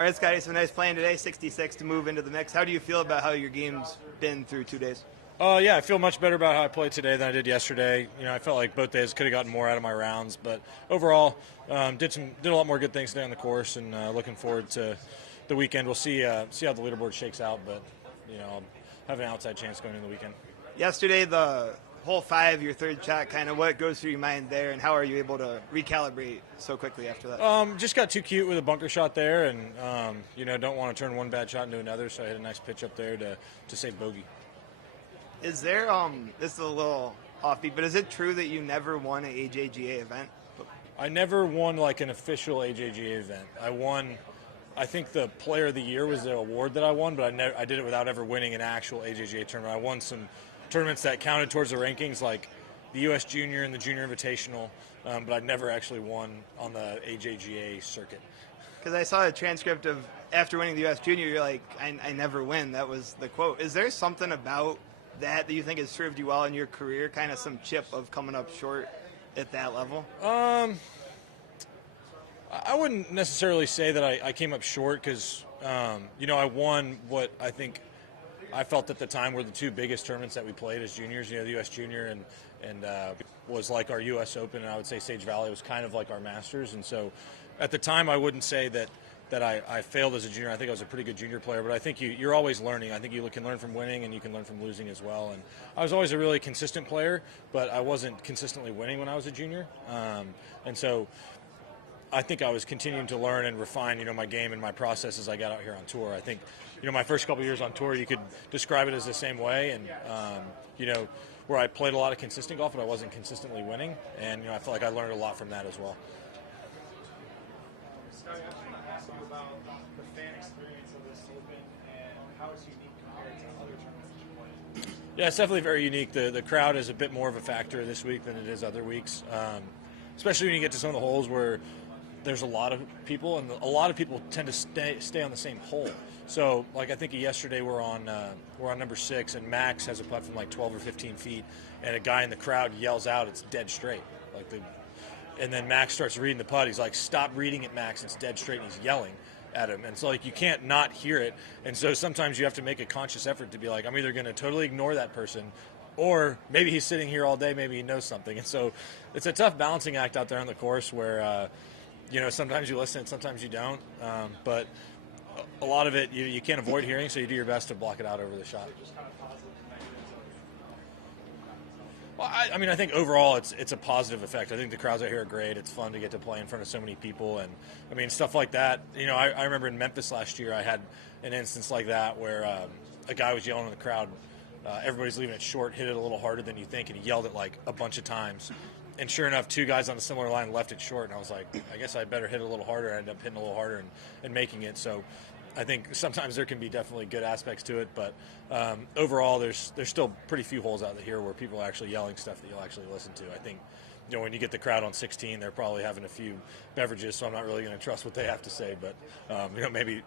All right, Scottie, so nice playing today, 66 to move into the mix. How do you feel about how your game's been through 2 days? Yeah, I feel much better about how I played today than I did yesterday. I felt like both days could have gotten more out of my rounds, but overall, did a lot more good things today on the course, and looking forward to the weekend. We'll see how the leaderboard shakes out, but I'll have an outside chance going into the weekend. Yesterday, the hole 5, your third shot, kind of what goes through your mind there, and how are you able to recalibrate so quickly after that? Just got too cute with a bunker shot there, and don't want to turn one bad shot into another, so I hit a nice pitch up there to save bogey. Is there, this is a little offbeat, but is it true that you never won an AJGA event? I never won like an official AJGA event. I think the Player of the Year was the award that I won, but I did it without ever winning an actual AJGA tournament. I won some tournaments that counted towards the rankings, like the U.S. Junior and the Junior Invitational, but I never actually won on the AJGA circuit. Because I saw a transcript of after winning the U.S. Junior, you're like, I never win. That was the quote. Is there something about that you think has served you well in your career, kind of some chip of coming up short at that level? I wouldn't necessarily say that I came up short because, I won what I felt at the time were the two biggest tournaments that we played as juniors, the U.S. Junior and was like our U.S. Open, and I would say Sage Valley was kind of like our Masters. And so at the time I wouldn't say that I failed as a junior. I think I was a pretty good junior player, but I think you're always learning. I think you can learn from winning and you can learn from losing as well. And I was always a really consistent player, but I wasn't consistently winning when I was a junior. And so I think I was continuing to learn and refine, my game and my process as I got out here on tour. I think, my first couple years on tour, you could describe it as the same way. And, where I played a lot of consistent golf, but I wasn't consistently winning. And, I feel like I learned a lot from that as well. Scottie, I want to ask you about the fan experience of this Open and how it's unique compared to other tournaments that you play. Yeah, it's definitely very unique. The crowd is a bit more of a factor this week than it is other weeks, especially when you get to some of the holes where there's a lot of people, and a lot of people tend to stay on the same hole. So, like I think yesterday we're on number 6, and Max has a putt from like 12 or 15 feet, and a guy in the crowd yells out, "It's dead straight!" And then Max starts reading the putt. He's like, "Stop reading it, Max! It's dead straight!" And he's yelling at him, and so you can't not hear it. And so sometimes you have to make a conscious effort to be like, I'm either going to totally ignore that person, or maybe he's sitting here all day, maybe he knows something. And so it's a tough balancing act out there on the course where sometimes you listen, sometimes you don't. But a lot of it you can't avoid hearing, so you do your best to block it out over the shot. Well, I think overall it's a positive effect. I think the crowds out here are great. It's fun to get to play in front of so many people, and stuff like that. I remember in Memphis last year I had an instance like that where a guy was yelling in the crowd, everybody's leaving it short, hit it a little harder than you think, and he yelled it like a bunch of times. And sure enough, 2 guys on a similar line left it short, and I was like, I guess I better hit it a little harder. I ended up hitting a little harder and making it. So I think sometimes there can be definitely good aspects to it, but overall there's still pretty few holes out here where people are actually yelling stuff that you'll actually listen to. I think when you get the crowd on 16, they're probably having a few beverages, so I'm not really going to trust what they have to say, but maybe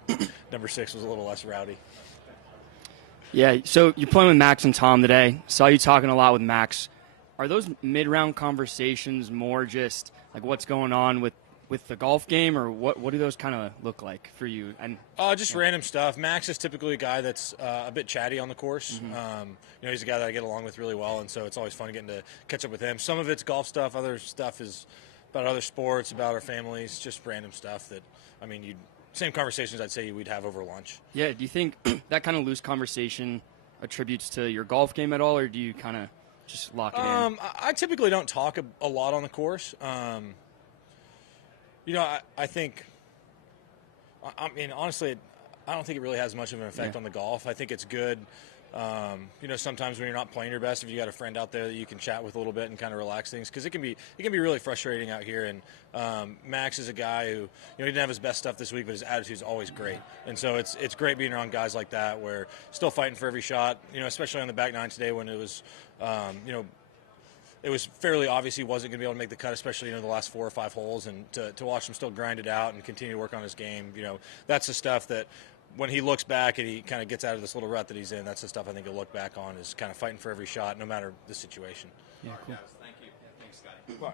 number 6 was a little less rowdy. Yeah, so you're playing with Max and Tom today. Saw you talking a lot with Max. Are those mid-round conversations more just like what's going on with the golf game, or what do those kind of look like for you? And just random stuff. Max is typically a guy that's a bit chatty on the course. Mm-hmm. He's a guy that I get along with really well, and so it's always fun getting to catch up with him. Some of it's golf stuff. Other stuff is about other sports, about our families, just random stuff that, same conversations I'd say we'd have over lunch. Yeah, do you think that kind of loose conversation attributes to your golf game at all, or do you kind of just lock it in? I typically don't talk a lot on the course. I think, honestly, I don't think it really has much of an effect on the golf. I think it's good. Sometimes when you're not playing your best, if you got a friend out there that you can chat with a little bit and kind of relax things, because it can be really frustrating out here. And Max is a guy who, he didn't have his best stuff this week, but his attitude is always great. And so it's great being around guys like that, where still fighting for every shot. Especially on the back nine today when it was, it was fairly obvious he wasn't going to be able to make the cut, especially the last 4 or 5 holes, and to watch him still grind it out and continue to work on his game. That's the stuff that when he looks back and he kind of gets out of this little rut that he's in, that's the stuff I think he'll look back on, is kind of fighting for every shot, no matter the situation. Yeah, cool. Thank you. Thanks, Scottie.